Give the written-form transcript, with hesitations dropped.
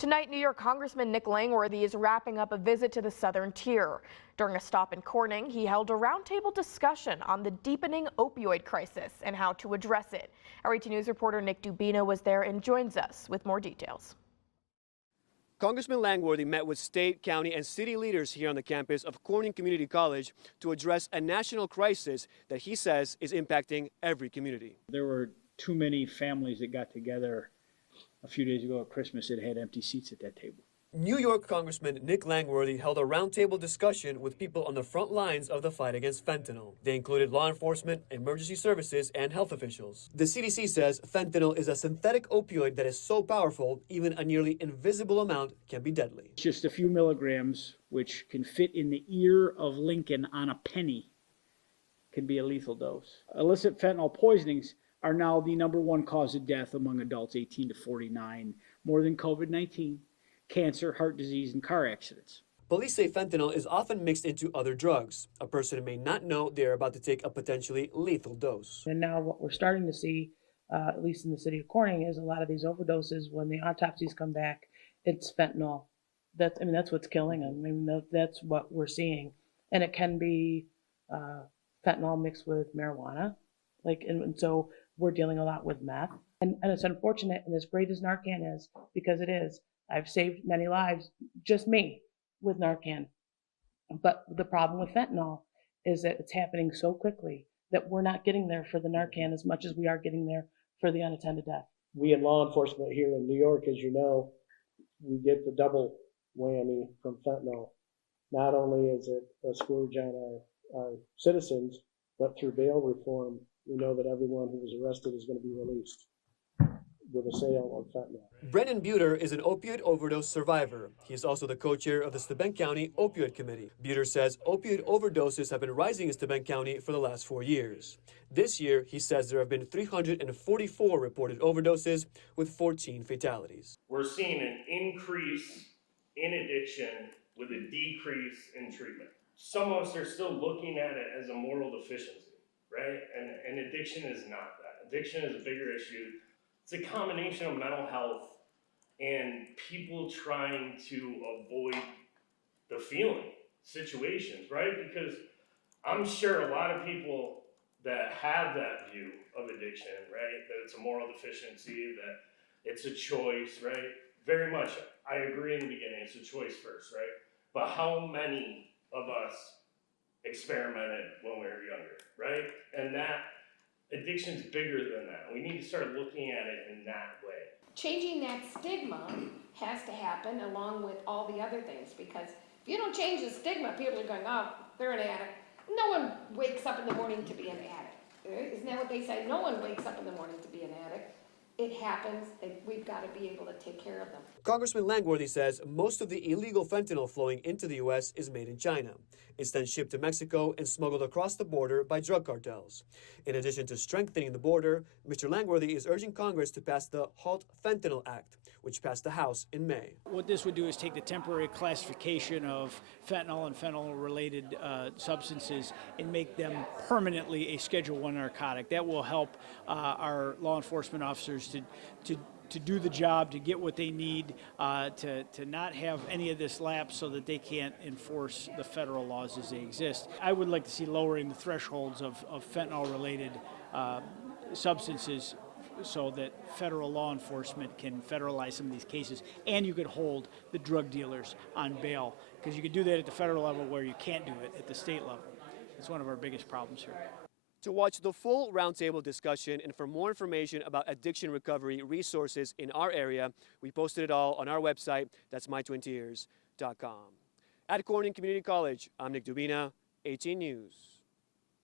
Tonight, New York Congressman Nick Langworthy is wrapping up a visit to the southern tier. During a stop in Corning, he held a roundtable discussion on the deepening opioid crisis and how to address it. Our ET News reporter Nick Dubina was there and joins us with more details. Congressman Langworthy met with state, county, and city leaders here on the campus of Corning Community College to address a national crisis that he says is impacting every community. There were too many families that got together a few days ago at Christmas that had empty seats at that table. New York Congressman Nick Langworthy held a roundtable discussion with people on the front lines of the fight against fentanyl. They included law enforcement, emergency services, and health officials. The CDC says fentanyl is a synthetic opioid that is so powerful, even a nearly invisible amount can be deadly. Just a few milligrams, which can fit in the ear of Lincoln on a penny, can be a lethal dose. Illicit fentanyl poisonings are now the #1 cause of death among adults 18 to 49, more than COVID-19, cancer, heart disease, and car accidents. Police say fentanyl is often mixed into other drugs. A person may not know they are about to take a potentially lethal dose. And now what we're starting to see, at least in the city of Corning, is a lot of these overdoses, when the autopsies come back, it's fentanyl. That's what's killing them. That's what we're seeing. And it can be fentanyl mixed with marijuana. And so we're dealing a lot with meth. And it's unfortunate, and as great as Narcan is, because it is, I've saved many lives, just me, with Narcan. But the problem with fentanyl is that it's happening so quickly that we're not getting there for the Narcan as much as we are getting there for the unattended death. We in law enforcement here in New York, as you know, we get the double whammy from fentanyl. Not only is it a scourge on our citizens, but through bail reform, we know that everyone who was arrested is going to be released with a sale of fentanyl. Brennan Buter is an opioid overdose survivor. He is also the co-chair of the Steuben County Opioid Committee. Buter says opioid overdoses have been rising in Steuben County for the last 4 years. This year, he says there have been 344 reported overdoses with 14 fatalities. We're seeing an increase in addiction with a decrease in treatment. Some of us are still looking at it as a moral deficiency, right? And addiction is not that. Addiction is a bigger issue. It's a combination of mental health and people trying to avoid the feeling situations, right? Because I'm sure a lot of people that have that view of addiction, right, that it's a moral deficiency, that it's a choice, right? Very much, I agree in the beginning, it's a choice first, right? But how many of us experimented when we were younger, right? And that addiction's bigger than that. We need to start looking at it in that way. Changing that stigma has to happen along with all the other things, because if you don't change the stigma, people are going, oh, they're an addict. No one wakes up in the morning to be an addict. Isn't that what they say? No one wakes up in the morning to be an addict. It happens, and we've got to be able to take care of them. Congressman Langworthy says most of the illegal fentanyl flowing into the U.S. is made in China. It's then shipped to Mexico and smuggled across the border by drug cartels. In addition to strengthening the border, Mr. Langworthy is urging Congress to pass the Halt Fentanyl Act, which passed the House in May. What this would do is take the temporary classification of fentanyl and fentanyl-related substances and make them permanently a Schedule I narcotic. That will help our law enforcement officers to do the job, to get what they need, to not have any of this lapse so that they can't enforce the federal laws as they exist. I would like to see lowering the thresholds of fentanyl-related substances so that federal law enforcement can federalize some of these cases, and you could hold the drug dealers on bail, because you could do that at the federal level where you can't do it at the state level. It's one of our biggest problems here. To watch the full roundtable discussion and for more information about addiction recovery resources in our area, we posted it all on our website. That's mytwintears.com. At Corning Community College, I'm Nick Dubina, 18 News.